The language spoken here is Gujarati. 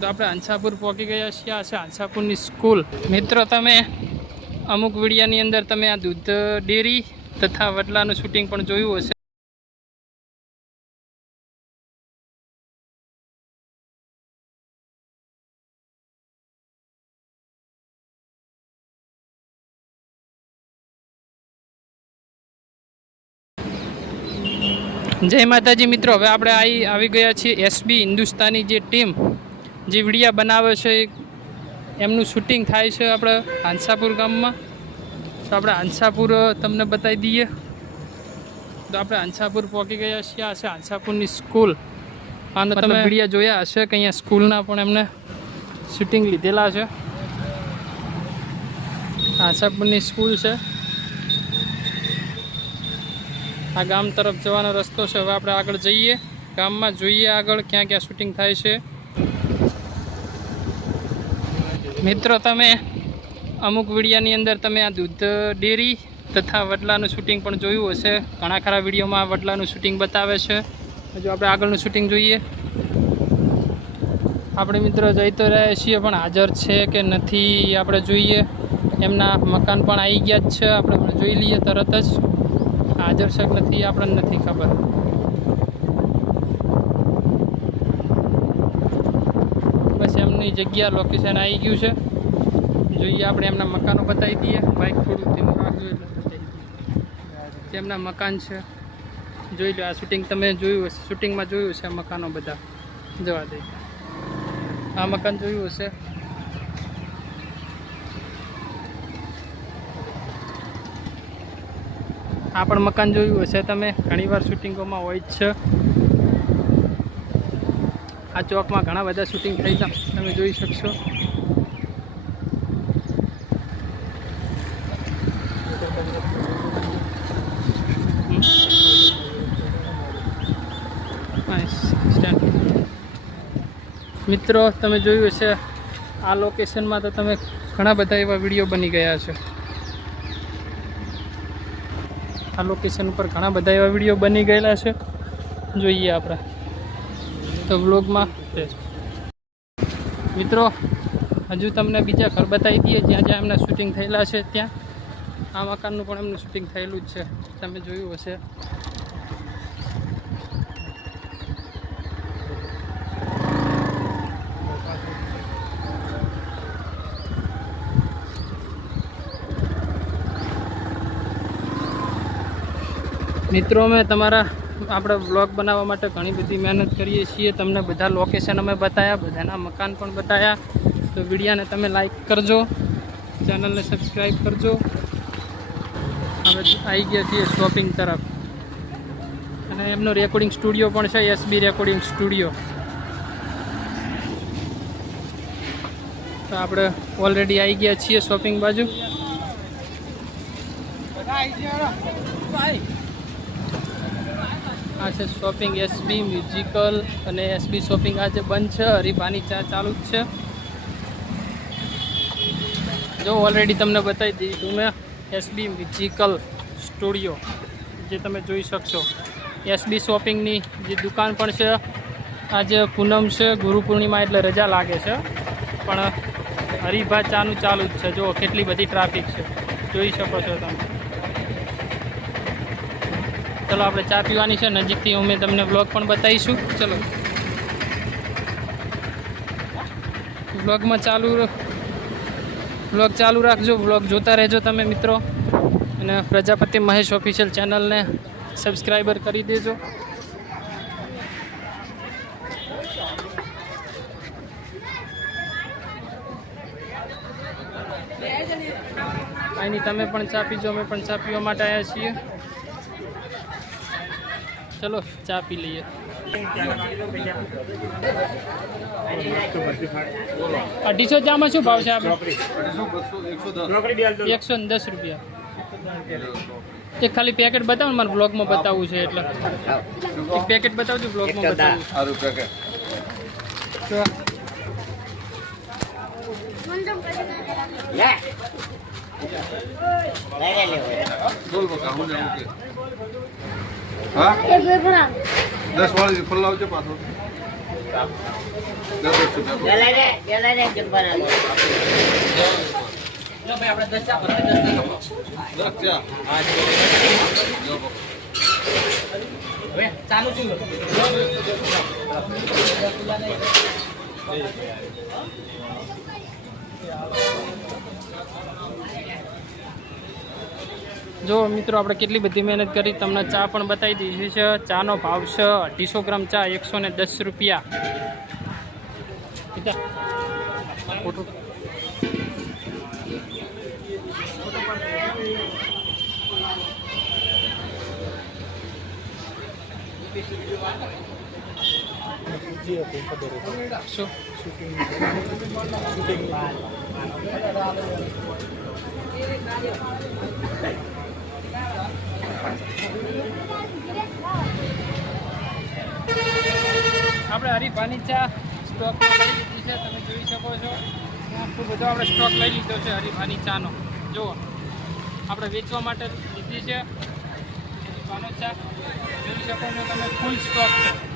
તો આપણે હંસાપુર પહોંચી ગયા છીએ. આ છે હંસાપુરની સ્કૂલ. મિત્રો, તમે અમુક વિડીયાની અંદર તમે આ દૂધ ડેરી તથા વડલાનું શૂટિંગ પણ જોયું હશે. જય માતાજી મિત્રો, હવે આપણે આવી આવી ગયા છીએ એસબી હિન્દુસ્તાની જે ટીમ. જે વિડીયા બનાવે છે એમનું શૂટિંગ થાય છે આપણે હાંસાપુર ગામમાં. તો આપણે હાંસાપુર તમને બતાવી દઈએ. તો આપણે હાંસાપુર પહોંચી ગયા છીએ. આ છે હાંસાપુરની સ્કૂલ. અને તમે વિડીયા જોયા હશે કે અહીંયા સ્કૂલના પણ એમને શૂટિંગ લીધેલા છે. હાંસાપુરની સ્કૂલ છે. આ ગામ તરફ જવાનો રસ્તો છે. હવે આપણે આગળ જઈએ. ગામમાં જોઈએ આગળ ક્યાં ક્યાં શૂટિંગ થાય છે. મિત્રો, તમે અમુક વિડીયાની અંદર તમે આ દૂધ ડેરી તથા વડલાનું શૂટિંગ પણ જોયું હશે. ઘણા ખરા વિડીયોમાં વડલાનું શૂટિંગ બતાવે છે. હજુ આપણે આગળનું શૂટિંગ જોઈએ. આપણે મિત્રો જઈ તો રહ્યા છીએ, પણ હાજર છે કે નથી આપણે જોઈએ. એમના મકાન પણ આવી ગયા જ છે. આપણે પણ જોઈ લઈએ તરત જ. હાજર છે નથી આપણને નથી ખબર. એમની જગ્યા લોકેશન આવી ગયું છે. જોઈએ આપણે એમના મકાનો બતાવી દઈએ. બાઇક થોડું ધીમું રાખજો એટલે તેમના મકાન છે. જોઈ લો આ શૂટિંગ તમે જોયું હશે. શૂટિંગમાં જોયું હશે આ મકાનો બધા. જવા દઈએ આ મકાન જોયું હશે. આ પણ મકાન જોયું હશે તમે. ઘણીવાર શૂટિંગોમાં હોય જ છે. આ ચોકમાં ઘણા બધા શૂટિંગ થઈ હતા તમે જોઈ શકશો. મિત્રો, તમે જોયું હશે, આ લોકેશનમાં તો તમે ઘણા બધા એવા વીડિયો બની ગયા છે. આ લોકેશન ઉપર ઘણા બધા એવા વીડિયો બની ગયેલા છે. જોઈએ આપણે. તો વ્લોગમાં મિત્રો, હજુ તમને બીજા ઘર બતાવી દઈએ, જ્યાં જ્યાં એમના શૂટિંગ થયેલા છે ત્યાં. આ મકાનનું પણ એમનું શૂટિંગ થયેલું જ છે. તમે જોયું હશે. મિત્રો, અમે તમારા આપણે બ્લોગ બનાવવા માટે ઘણી બધી મહેનત કરીએ છીએ. તમને બધા લોકેશન અમે બતાવ્યા બધાના મકાન પણ બતાવ્યા તો વિડીયાને તમે લાઈક કરજો ચેનલને સબસ્ક્રાઈબ કરજો. હવે આવી ગયા છીએ શોપિંગ તરફ. અને એમનો રેકોર્ડિંગ સ્ટુડિયો પણ છે એસબી રેકોર્ડિંગ સ્ટુડિયો તો આપણે ઓલરેડી આવી ગયા છીએ શોપિંગ બાજુ. આ છે શોપિંગ એસબી મ્યુઝિકલ અને એસબી શોપિંગ આજે બંધ છે હરીફાની ચા ચાલુ જ છે. જો ઓલરેડી તમને બતાવી દીધું મેં એસબી મ્યુઝિકલ સ્ટુડિયો જે તમે જોઈ શકશો. એસબી શોપિંગની જે દુકાન પણ છે આજે પૂનમ છે, ગુરુ પૂર્ણિમા એટલે રજા લાગે છે. પણ હરીફા ચાનું ચાલુ જ છે. જો કેટલી બધી ટ્રાફિક છે. જોઈ શકો છો તમે. ચલો, આપણે ચા પીવાની છે. નજીકથી અમે તમને બ્લોગ પણ બતાવીશું. ચલો. બ્લોગમાં ચાલુ બ્લોગ ચાલુ રાખજો. બ્લોગ જોતા રહેજો તમે મિત્રો. અને પ્રજાપતિ મહેશ ઓફિશિયલ ચેનલને સબસ્ક્રાઈબર કરી દેજો. અહીંની તમે પણ ચા પીજો. અમે પણ ચા પીવા માટે આવ્યા છીએ. ચલો ચા પી લઈએ અઢીસો ચામાં શું ભાવ છે આપણે એકસો ને દસ રૂપિયા. એક ખાલી પેકેટ બતાવો ને મારે બ્લોગમાં બતાવવું છે એટલે. એક પેકેટ બતાવજો બ્લોગમાં બતાવું. પેકેટ હું? દસ વાળી ખોલાવજો પાછો. પેલા ને ચાલુ ને જો મિત્રો, આપણે કેટલી બધી મહેનત કરી, તમને ચા પણ બતાવી દીધી છે. ચાનો ભાવ છે અઢીસો ગ્રામ ચા, એકસો ને દસ રૂપિયા. કીધા? ફોટો શું આપણે હરીફાની ચા સ્ટોકમાં લઈ લીધી છે, તમે જોઈ શકો છો. આટલું બધો આપણે સ્ટોક લઈ લીધો છે હરીફાની ચાનો. જુઓ, આપણે વેચવા માટે લીધી છે હરીફાનો ચા. જોઈ શકો છો તમે ફૂલ સ્ટોક છે.